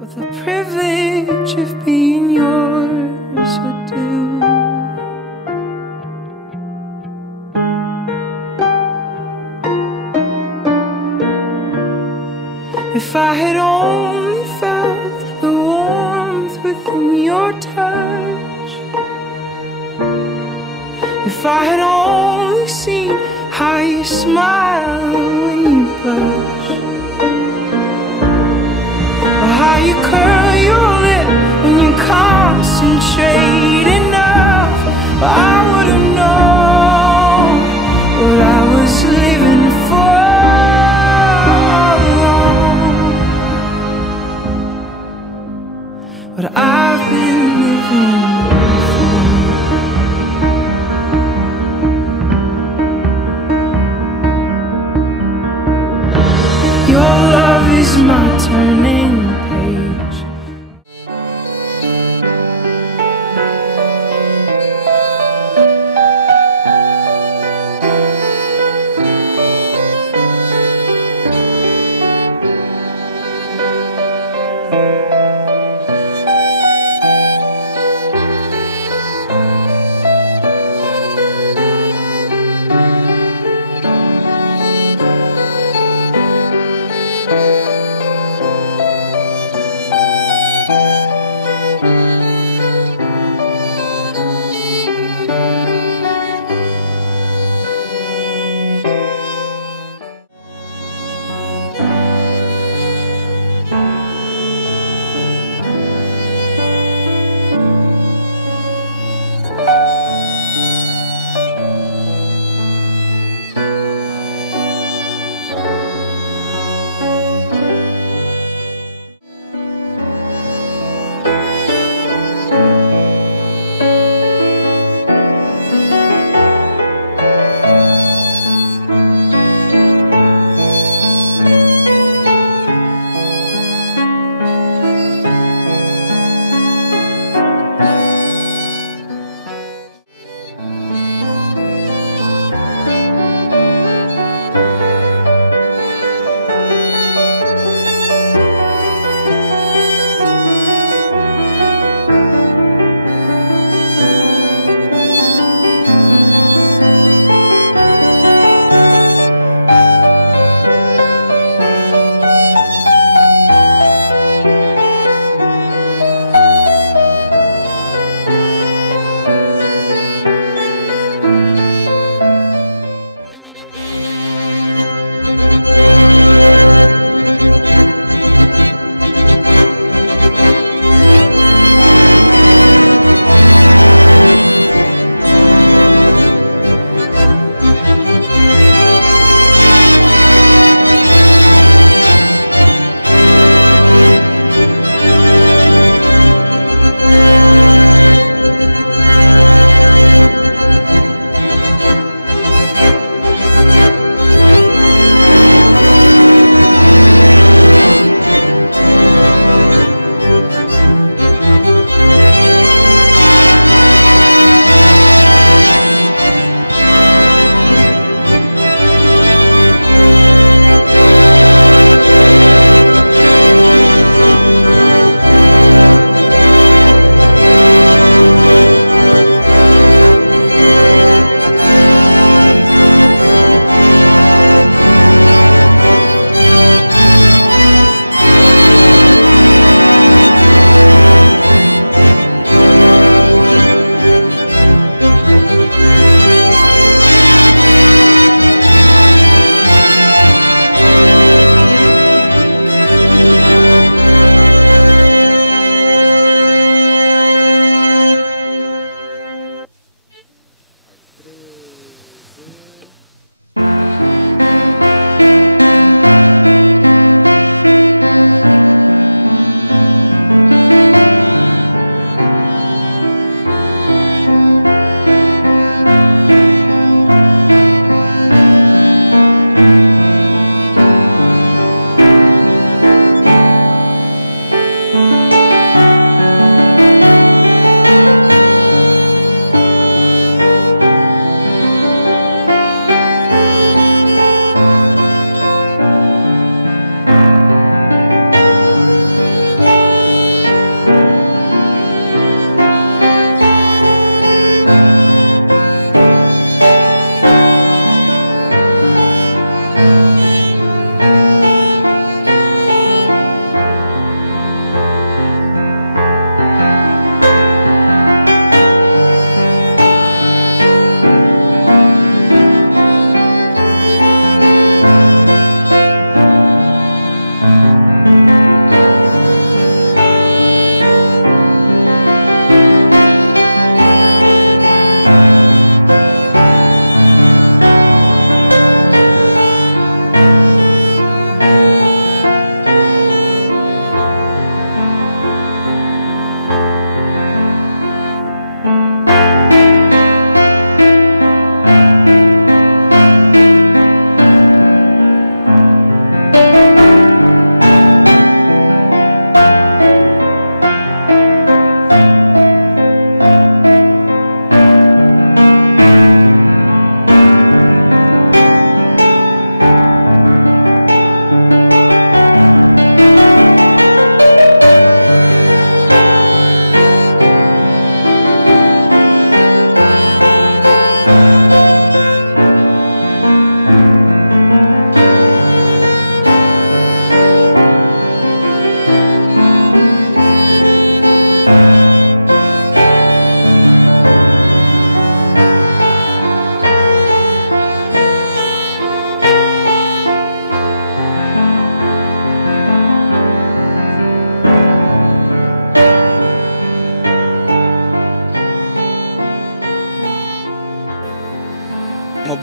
what the privilege of being yours would do. If I had only felt the warmth within your touch, if I had only seen how you smile when you blush, or how you curl your lip when you concentrate enough, well, I would have known what I was living for all along, what I've been living for. Your love is my turning page.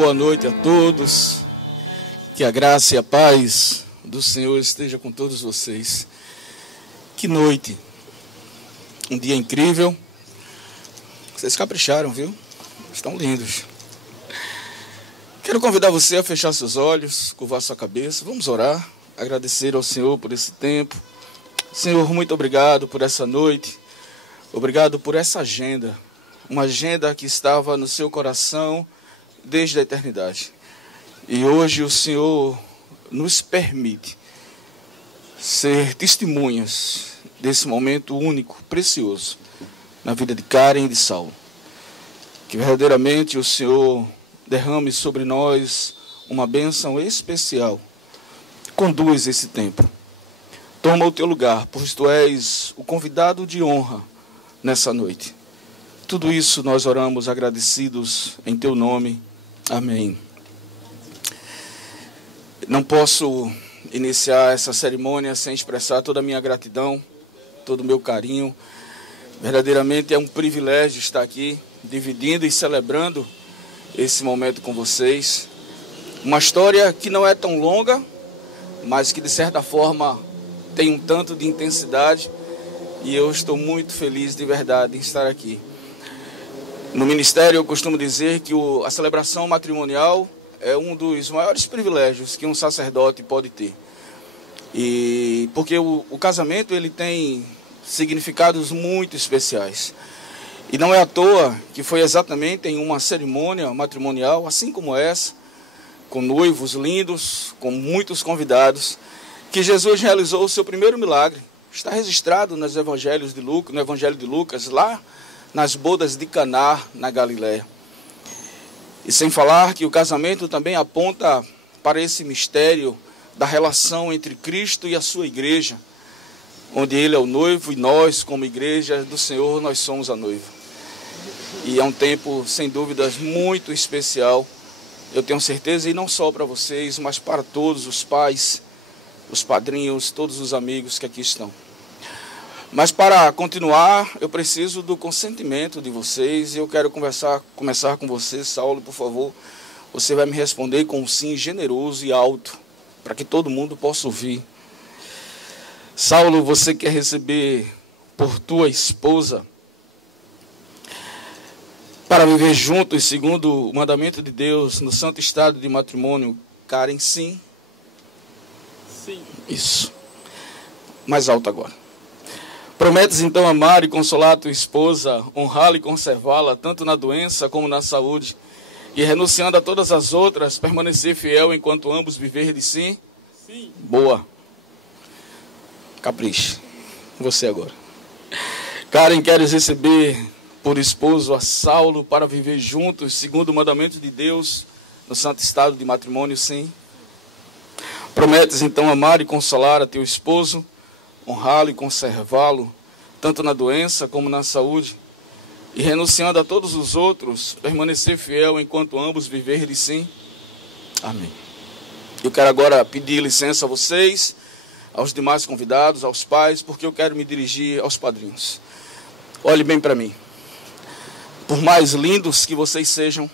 boa noite a todos. Que a graça e a paz do Senhor esteja com todos vocês. Que noite. Um dia incrível. Vocês capricharam, viu? Estão lindos. Quero convidar você a fechar seus olhos, curvar sua cabeça. Vamos orar, agradecer ao Senhor por esse tempo. Senhor, muito obrigado por essa noite. Obrigado por essa agenda. Uma agenda que estava no seu coração desde a eternidade. E hoje o Senhor nos permite ser testemunhas desse momento único, precioso, na vida de Karen e de Saulo. Que verdadeiramente o Senhor derrame sobre nós uma bênção especial. Conduz esse tempo. Toma o teu lugar, pois tu és o convidado de honra nessa noite. Tudo isso nós oramos agradecidos em teu nome. Amém. Não posso iniciar essa cerimônia sem expressar toda a minha gratidão, todo o meu carinho. Verdadeiramente é um privilégio estar aqui, dividindo e celebrando esse momento com vocês. Uma história que não é tão longa, mas que de certa forma tem um tanto de intensidade. E eu estou muito feliz de verdade em estar aqui. No ministério eu costumo dizer que a celebração matrimonial é um dos maiores privilégios que um sacerdote pode ter. E porque o casamento ele tem significados muito especiais. E não é à toa que foi exatamente em uma cerimônia matrimonial, assim como essa, com noivos lindos, com muitos convidados, que Jesus realizou o seu primeiro milagre. Está registrado nos evangelhos de Lucas, no Evangelho de Lucas, lá nas bodas de Caná, na Galiléia. E sem falar que o casamento também aponta para esse mistério da relação entre Cristo e a sua igreja, onde Ele é o noivo e nós, como igreja do Senhor, nós somos a noiva. E é um tempo, sem dúvidas, muito especial, eu tenho certeza, e não só para vocês, mas para todos os pais, os padrinhos, todos os amigos que aqui estão. Mas para continuar, eu preciso do consentimento de vocês e eu quero começar com você, Saulo, por favor. Você vai me responder com um sim generoso e alto, para que todo mundo possa ouvir. Saulo, você quer receber por tua esposa para viver juntos, segundo o mandamento de Deus, no santo estado de matrimônio, Karen, sim? Sim. Isso. Mais alto agora. Prometes então amar e consolar a tua esposa, honrá-la e conservá-la, tanto na doença como na saúde, e renunciando a todas as outras, permanecer fiel enquanto ambos viverem sim? Sim. Boa. Capriche. Você agora. Karen, queres receber por esposo a Saulo para viver juntos, segundo o mandamento de Deus, no santo estado de matrimônio, sim? Prometes então amar e consolar a teu esposo, honrá-lo e conservá-lo, tanto na doença como na saúde, e renunciando a todos os outros, permanecer fiel enquanto ambos viverem sim? Amém. Eu quero agora pedir licença a vocês, aos demais convidados, aos pais, porque eu quero me dirigir aos padrinhos. Olhe bem para mim. Por mais lindos que vocês sejam,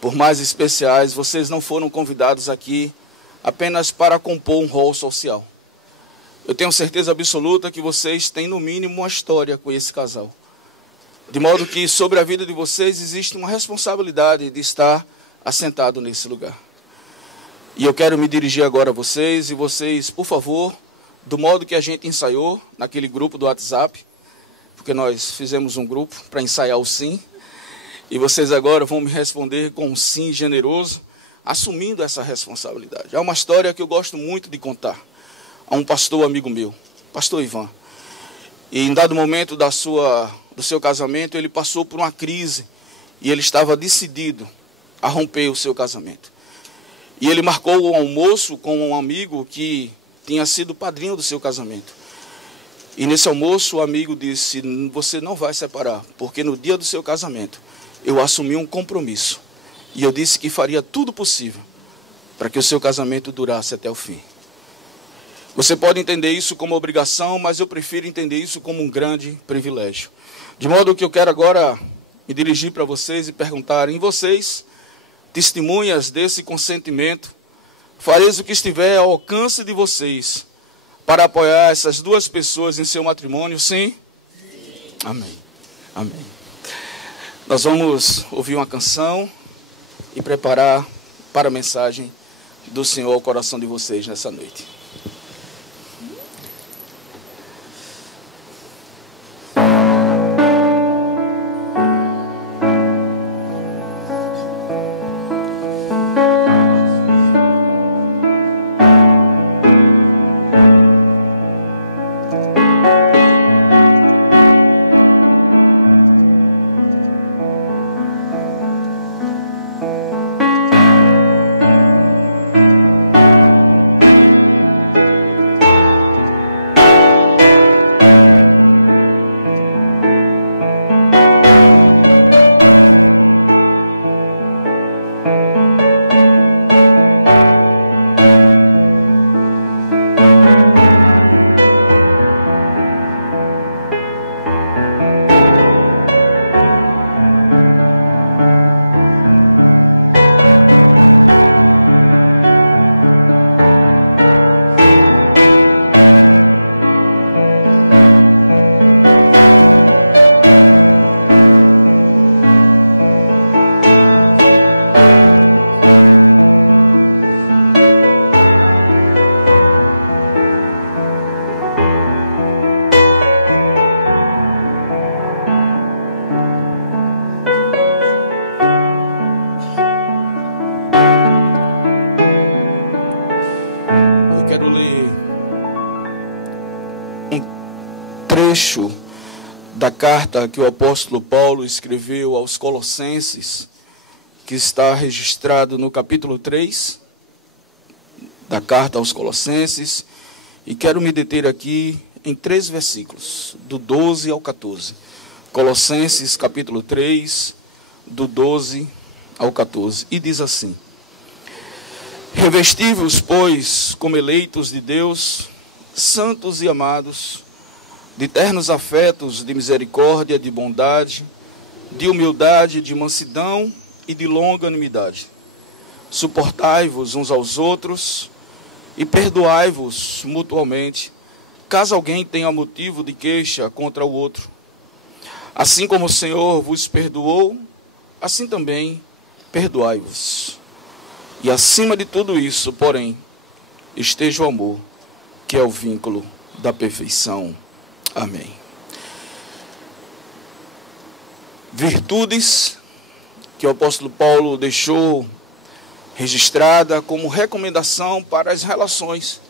por mais especiais, vocês não foram convidados aqui apenas para compor um rol social. Eu tenho certeza absoluta que vocês têm no mínimo uma história com esse casal. De modo que sobre a vida de vocês existe uma responsabilidade de estar assentado nesse lugar. E eu quero me dirigir agora a vocês, e vocês, por favor, do modo que a gente ensaiou naquele grupo do WhatsApp, porque nós fizemos um grupo para ensaiar o sim, e vocês agora vão me responder com um sim generoso, assumindo essa responsabilidade. É uma história que eu gosto muito de contar a um pastor amigo meu, pastor Ivan. E em dado momento do seu casamento, ele passou por uma crise e ele estava decidido a romper o seu casamento. E ele marcou o almoço com um amigo que tinha sido padrinho do seu casamento. E nesse almoço o amigo disse: você não vai separar, porque no dia do seu casamento eu assumi um compromisso. E eu disse que faria tudo possível para que o seu casamento durasse até o fim. Você pode entender isso como obrigação, mas eu prefiro entender isso como um grande privilégio. De modo que eu quero agora me dirigir para vocês e perguntar: em vocês, testemunhas desse consentimento, fareis o que estiver ao alcance de vocês para apoiar essas duas pessoas em seu matrimônio, sim? Amém. Amém. Nós vamos ouvir uma canção e preparar para a mensagem do Senhor ao coração de vocês nessa noite. Da carta que o apóstolo Paulo escreveu aos Colossenses, que está registrado no capítulo 3 da carta aos Colossenses, e quero me deter aqui em 3 versículos, do 12 ao 14. Colossenses capítulo 3, do 12 ao 14, e diz assim: Revesti-vos, pois, como eleitos de Deus, santos e amados, de ternos afetos, de misericórdia, de bondade, de humildade, de mansidão e de longanimidade. Suportai-vos uns aos outros e perdoai-vos mutuamente, caso alguém tenha motivo de queixa contra o outro. Assim como o Senhor vos perdoou, assim também perdoai-vos. E acima de tudo isso, porém, esteja o amor, que é o vínculo da perfeição. Amém. Virtudes que o apóstolo Paulo deixou registrada como recomendação para as relações,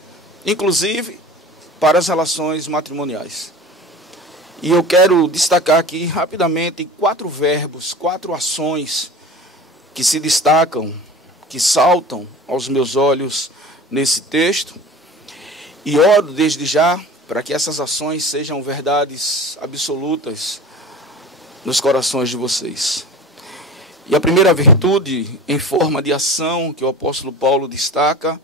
inclusive para as relações matrimoniais. E eu quero destacar aqui rapidamente 4 verbos, 4 ações que se destacam, que saltam aos meus olhos nesse texto. E oro desde já para que essas ações sejam verdades absolutas nos corações de vocês. E a primeira virtude em forma de ação que o apóstolo Paulo destaca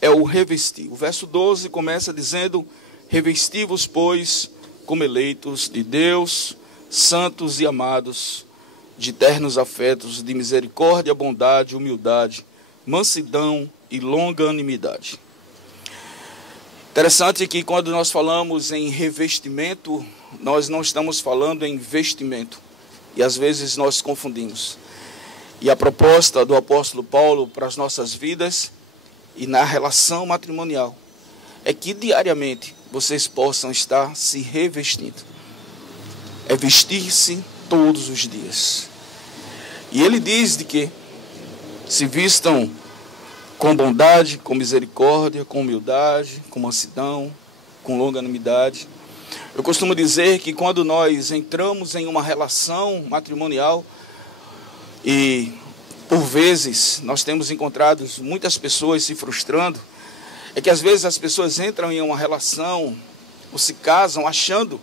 é o revestir. O verso 12 começa dizendo: Revesti-vos, pois, como eleitos de Deus, santos e amados, de ternos afetos, de misericórdia, bondade, humildade, mansidão e longanimidade. Interessante que quando nós falamos em revestimento, nós não estamos falando em vestimento. E às vezes nós confundimos. E a proposta do apóstolo Paulo para as nossas vidas e na relação matrimonial é que diariamente vocês possam estar se revestindo. É vestir-se todos os dias. E ele diz de que se vistam com bondade, com misericórdia, com humildade, com mansidão, com longanimidade. Eu costumo dizer que quando nós entramos em uma relação matrimonial, e por vezes nós temos encontrado muitas pessoas se frustrando, é que às vezes as pessoas entram em uma relação ou se casam achando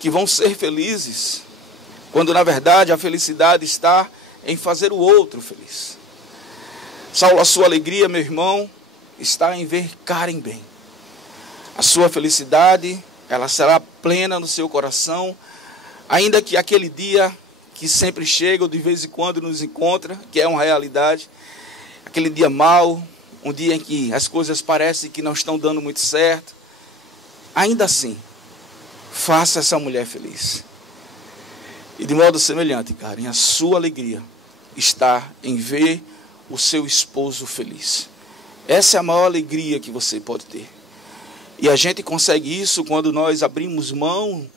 que vão ser felizes, quando na verdade a felicidade está em fazer o outro feliz. Saulo, a sua alegria, meu irmão, está em ver Karen bem. A sua felicidade, ela será plena no seu coração, ainda que aquele dia que sempre chega ou de vez em quando nos encontra, que é uma realidade. Aquele dia mau, um dia em que as coisas parecem que não estão dando muito certo. Ainda assim, faça essa mulher feliz. E de modo semelhante, Karen, a sua alegria está em ver o seu esposo feliz. Essa é a maior alegria que você pode ter. E a gente consegue isso quando nós abrimos mão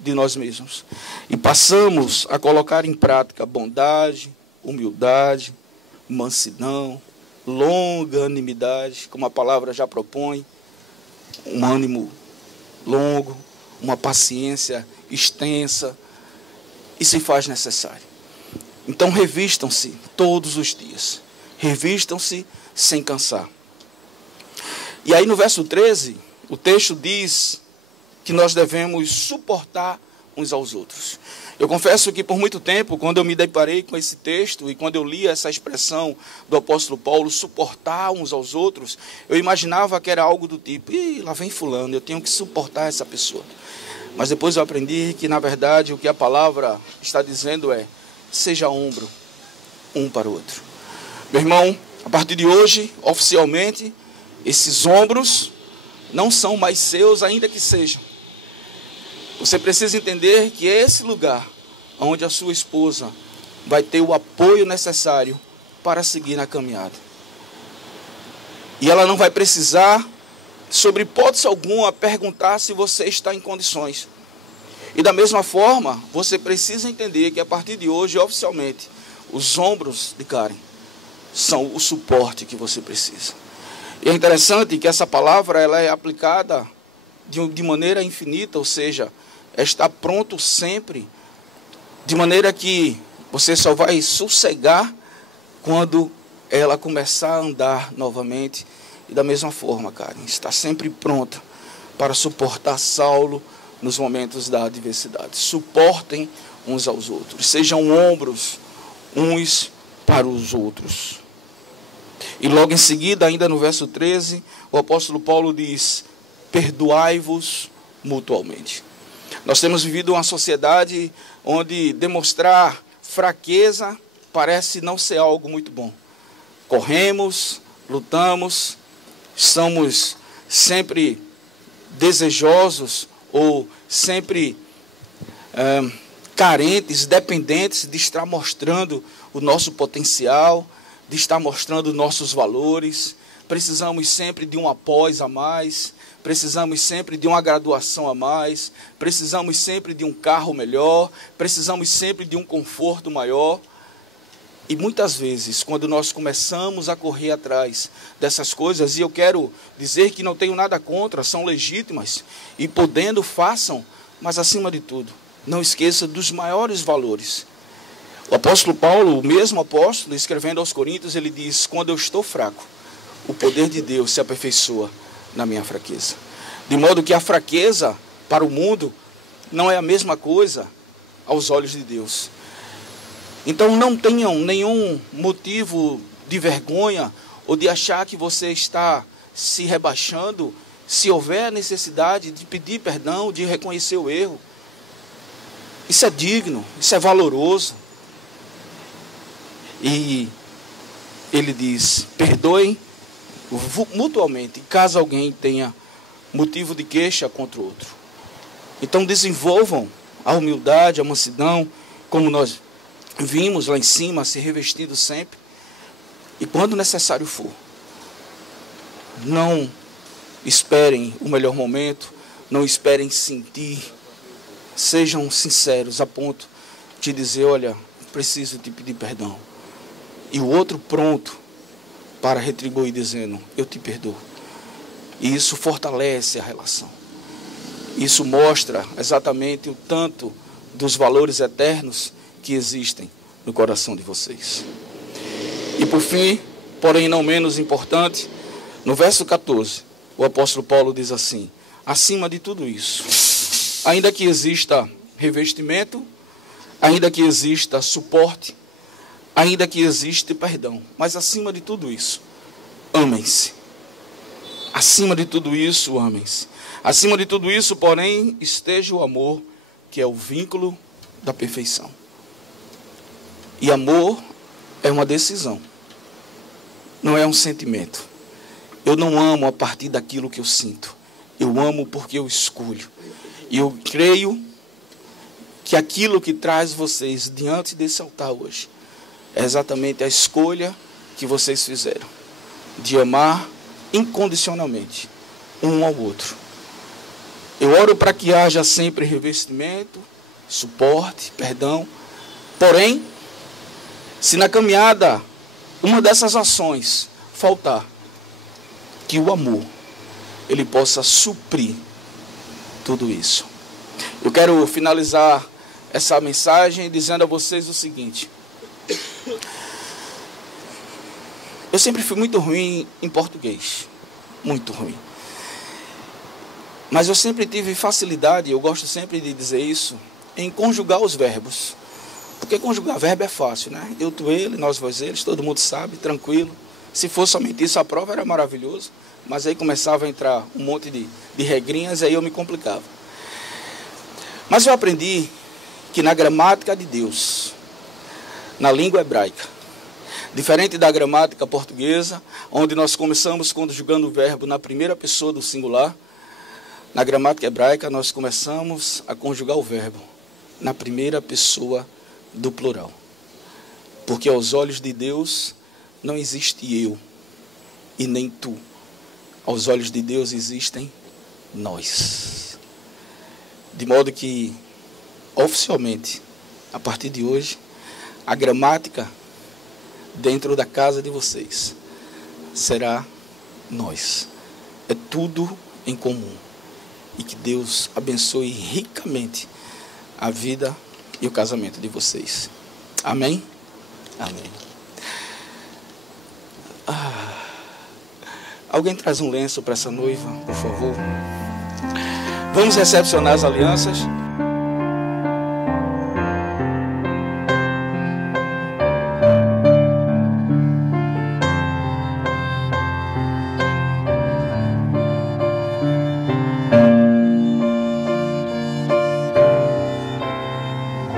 de nós mesmos e passamos a colocar em prática bondade, humildade, mansidão, longanimidade, como a palavra já propõe, um ânimo longo, uma paciência extensa, e se faz necessário. Então revistam-se todos os dias, revistam-se sem cansar. E aí no verso 13, o texto diz que nós devemos suportar uns aos outros. Eu confesso que por muito tempo, quando eu me deparei com esse texto e quando eu li essa expressão do apóstolo Paulo, suportar uns aos outros, eu imaginava que era algo do tipo, lá vem fulano, eu tenho que suportar essa pessoa. Mas depois eu aprendi que, na verdade, o que a palavra está dizendo é, seja ombro um para o outro. Meu irmão, a partir de hoje, oficialmente, esses ombros não são mais seus, ainda que sejam. Você precisa entender que é esse lugar onde a sua esposa vai ter o apoio necessário para seguir na caminhada. E ela não vai precisar, sobre hipótese alguma, perguntar se você está em condições. E da mesma forma, você precisa entender que a partir de hoje, oficialmente, os ombros de Karen são o suporte que você precisa. E é interessante que essa palavra ela é aplicada de maneira infinita, ou seja, está pronto sempre, de maneira que você só vai sossegar quando ela começar a andar novamente. E da mesma forma, Karen, está sempre pronta para suportar Saulo nos momentos da adversidade. Suportem uns aos outros, sejam ombros uns para os outros. E logo em seguida, ainda no verso 13, o apóstolo Paulo diz, perdoai-vos mutualmente. Nós temos vivido uma sociedade onde demonstrar fraqueza parece não ser algo muito bom. Corremos, lutamos, somos sempre desejosos ou sempre carentes, dependentes de estar mostrando o nosso potencial, de estar mostrando nossos valores. Precisamos sempre de um após a mais, precisamos sempre de uma graduação a mais, precisamos sempre de um carro melhor, precisamos sempre de um conforto maior. E muitas vezes, quando nós começamos a correr atrás dessas coisas, e eu quero dizer que não tenho nada contra, são legítimas, e podendo, façam, mas acima de tudo, não esqueça dos maiores valores. O apóstolo Paulo, o mesmo apóstolo, escrevendo aos Coríntios, ele diz, quando eu estou fraco, o poder de Deus se aperfeiçoa na minha fraqueza. De modo que a fraqueza para o mundo não é a mesma coisa aos olhos de Deus. Então não tenham nenhum motivo de vergonha ou de achar que você está se rebaixando, se houver necessidade de pedir perdão, de reconhecer o erro. Isso é digno, isso é valoroso. E ele diz, perdoem mutuamente, caso alguém tenha motivo de queixa contra o outro. Então desenvolvam a humildade, a mansidão, como nós vimos lá em cima, ser revestido sempre. E quando necessário for, não esperem o melhor momento, não esperem sentir, sejam sinceros a ponto de dizer, olha, preciso te pedir perdão. E o outro pronto para retribuir dizendo, eu te perdoo. E isso fortalece a relação. Isso mostra exatamente o tanto dos valores eternos que existem no coração de vocês. E por fim, porém não menos importante, no verso 14, o apóstolo Paulo diz assim, acima de tudo isso, ainda que exista revestimento, ainda que exista suporte, ainda que exista perdão, mas acima de tudo isso, amem-se. Acima de tudo isso, amem-se. Acima de tudo isso, porém, esteja o amor, que é o vínculo da perfeição. E amor é uma decisão, não é um sentimento. Eu não amo a partir daquilo que eu sinto. Eu amo porque eu escolho. E eu creio que aquilo que traz vocês diante desse altar hoje é exatamente a escolha que vocês fizeram de amar incondicionalmente um ao outro. Eu oro para que haja sempre revestimento, suporte, perdão. Porém, se na caminhada uma dessas ações faltar, que o amor ele possa suprir tudo isso. Eu quero finalizar essa mensagem dizendo a vocês o seguinte: eu sempre fui muito ruim em português, muito ruim. Mas eu sempre tive facilidade, eu gosto sempre de dizer isso, em conjugar os verbos. Porque conjugar verbo é fácil, né? Eu, tu, ele, nós, vós, eles, todo mundo sabe, tranquilo. Se fosse somente isso, a prova era maravilhoso. Mas aí começava a entrar um monte de regrinhas, aí eu me complicava. Mas eu aprendi que na gramática de Deus, na língua hebraica, diferente da gramática portuguesa, onde nós começamos conjugando o verbo na primeira pessoa do singular, na gramática hebraica nós começamos a conjugar o verbo na primeira pessoa do plural. Porque aos olhos de Deus não existe eu e nem tu. Aos olhos de Deus existem nós. De modo que, oficialmente, a partir de hoje, a gramática dentro da casa de vocês será nós. É tudo em comum. E que Deus abençoe ricamente a vida e o casamento de vocês. Amém? Amém. Alguém traz um lenço para essa noiva, por favor? Vamos recepcionar as alianças.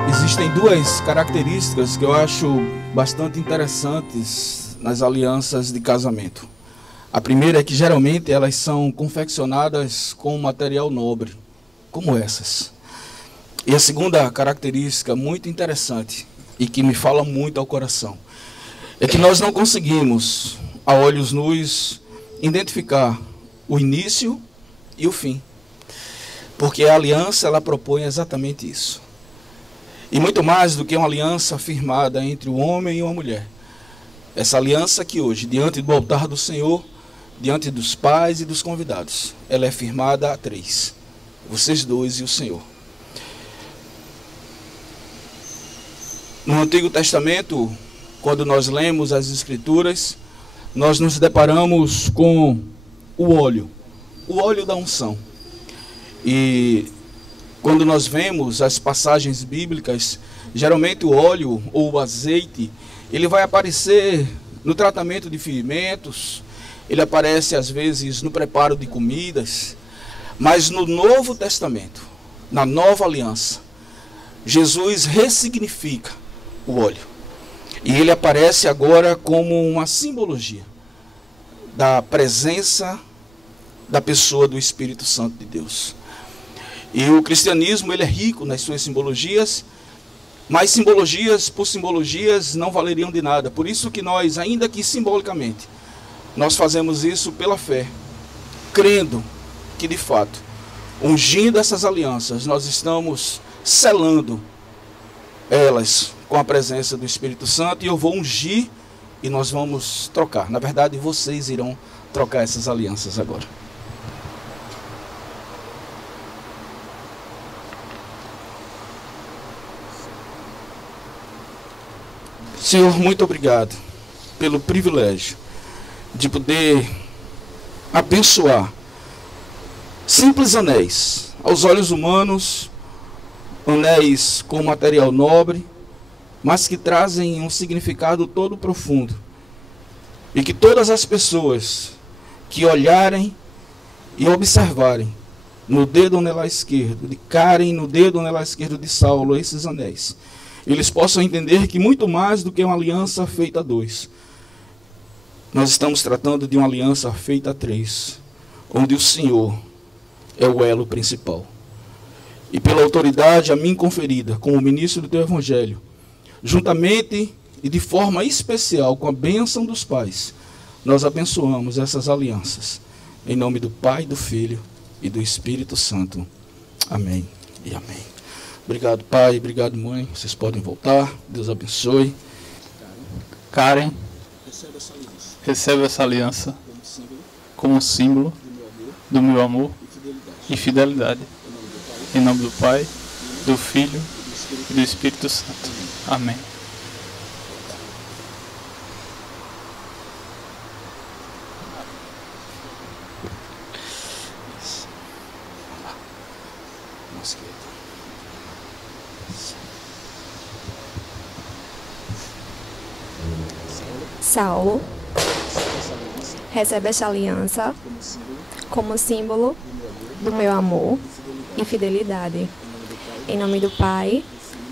Existem duas características que eu acho bastante interessantes nas alianças de casamento. A primeira é que geralmente elas são confeccionadas com material nobre, como essas. E a segunda característica muito interessante e que me fala muito ao coração é que nós não conseguimos, a olhos nus, identificar o início e o fim. Porque a aliança ela propõe exatamente isso. E muito mais do que uma aliança firmada entre o homem e uma mulher. Essa aliança que hoje, diante do altar do Senhor, diante dos pais e dos convidados, ela é firmada a três. Vocês dois e o Senhor. No Antigo Testamento, quando nós lemos as Escrituras, nós nos deparamos com o óleo da unção. E quando nós vemos as passagens bíblicas, geralmente o óleo ou o azeite, ele vai aparecer no tratamento de ferimentos, ele aparece às vezes no preparo de comidas, mas no Novo Testamento, na Nova Aliança, Jesus ressignifica o óleo. E ele aparece agora como uma simbologia da presença da pessoa do Espírito Santo de Deus. E o cristianismo ele é rico nas suas simbologias, mas simbologias por simbologias não valeriam de nada. Por isso que nós, ainda que simbolicamente, nós fazemos isso pela fé, crendo que de fato, ungindo essas alianças, nós estamos selando elas com a presença do Espírito Santo, e eu vou ungir e nós vamos trocar. Na verdade, vocês irão trocar essas alianças agora. Senhor, muito obrigado pelo privilégio de poder abençoar simples anéis, aos olhos humanos, anéis com material nobre, mas que trazem um significado todo profundo. E que todas as pessoas que olharem e observarem no dedo anelar esquerdo de Karen, no dedo anelar esquerdo de Saulo, esses anéis, eles possam entender que muito mais do que uma aliança feita a dois, nós estamos tratando de uma aliança feita a três, onde o Senhor é o elo principal. E pela autoridade a mim conferida como ministro do teu evangelho, juntamente e de forma especial com a bênção dos pais, nós abençoamos essas alianças. Em nome do Pai, do Filho e do Espírito Santo. Amém e amém. Obrigado, pai. Obrigado, mãe. Vocês podem voltar. Deus abençoe. Karen, recebe essa aliança como símbolo do meu amor e fidelidade. Em nome do Pai, do Filho e do Espírito Santo. Amém. Saulo recebe esta aliança como símbolo do meu amor e fidelidade. Em nome do Pai,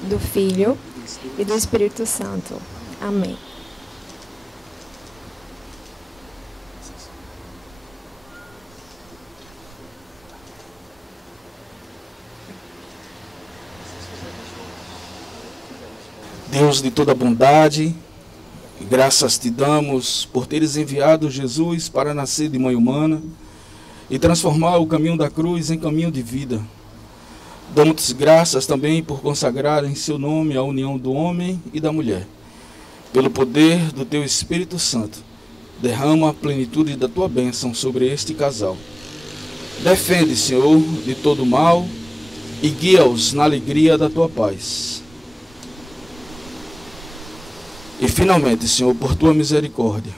do Filho e do Espírito Santo. Amém. Deus de toda bondade, graças te damos por teres enviado Jesus para nascer de mãe humana e transformar o caminho da cruz em caminho de vida. Damos-te graças também por consagrar em seu nome a união do homem e da mulher. Pelo poder do teu Espírito Santo, derrama a plenitude da tua bênção sobre este casal. Defende, Senhor, de todo mal e guia-os na alegria da tua paz. E finalmente, Senhor, por tua misericórdia,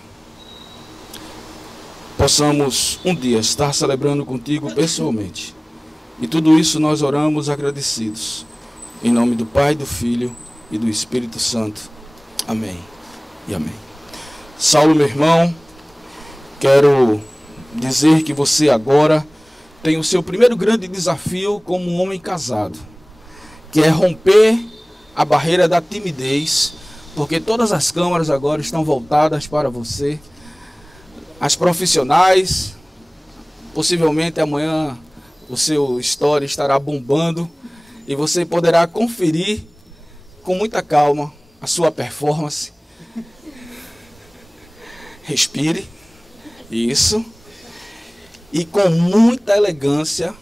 possamos um dia estar celebrando contigo pessoalmente. E tudo isso nós oramos agradecidos. Em nome do Pai, do Filho e do Espírito Santo. Amém e amém. Saulo, meu irmão, quero dizer que você agora tem o seu primeiro grande desafio como um homem casado, que é romper a barreira da timidez, porque todas as câmeras agora estão voltadas para você. As profissionais, possivelmente amanhã o seu story estará bombando e você poderá conferir com muita calma a sua performance. Respire, isso, e com muita elegância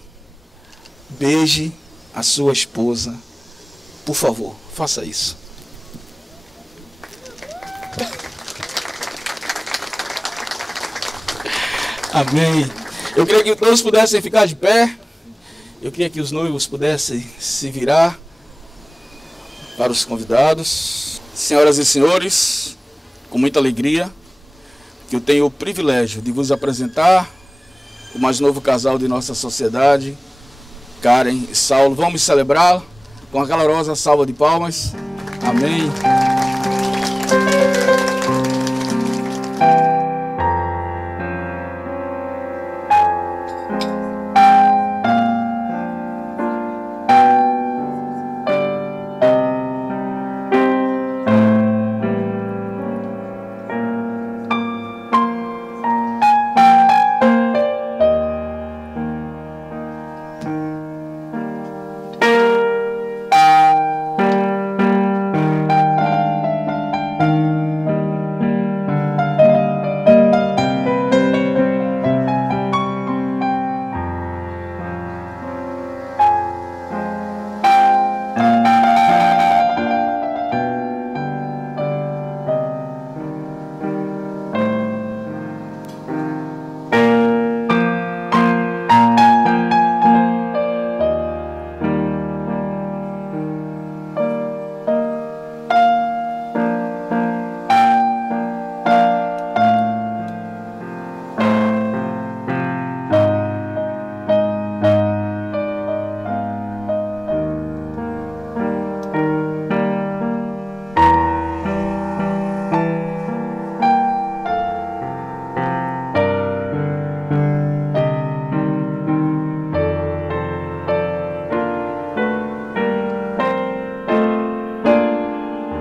beije a sua esposa. Por favor, faça isso. Amém. Eu queria que todos pudessem ficar de pé. Eu queria que os noivos pudessem se virar para os convidados. Senhoras e senhores, com muita alegria, que eu tenho o privilégio de vos apresentar o mais novo casal de nossa sociedade, Karen e Saulo. Vamos celebrar com a calorosa salva de palmas. Amém.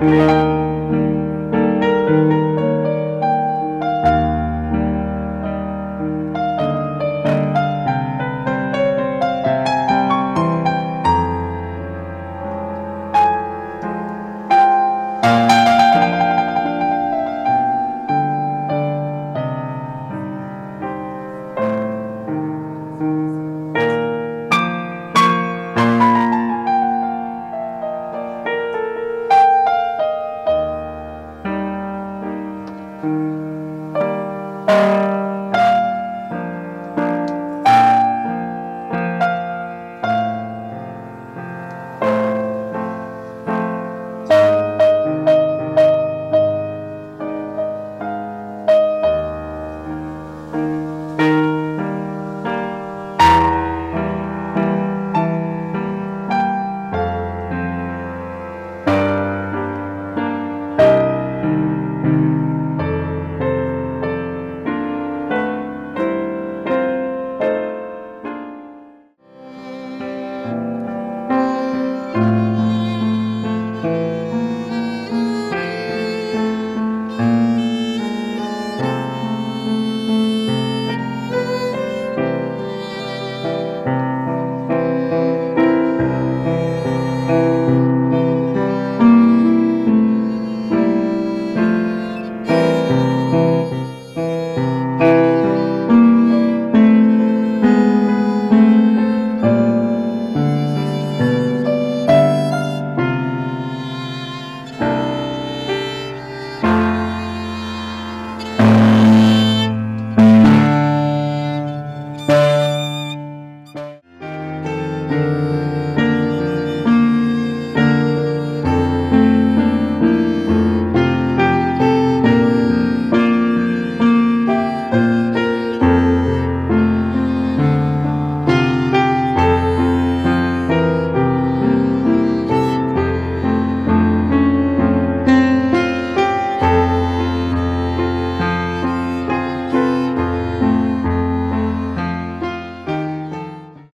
Amém.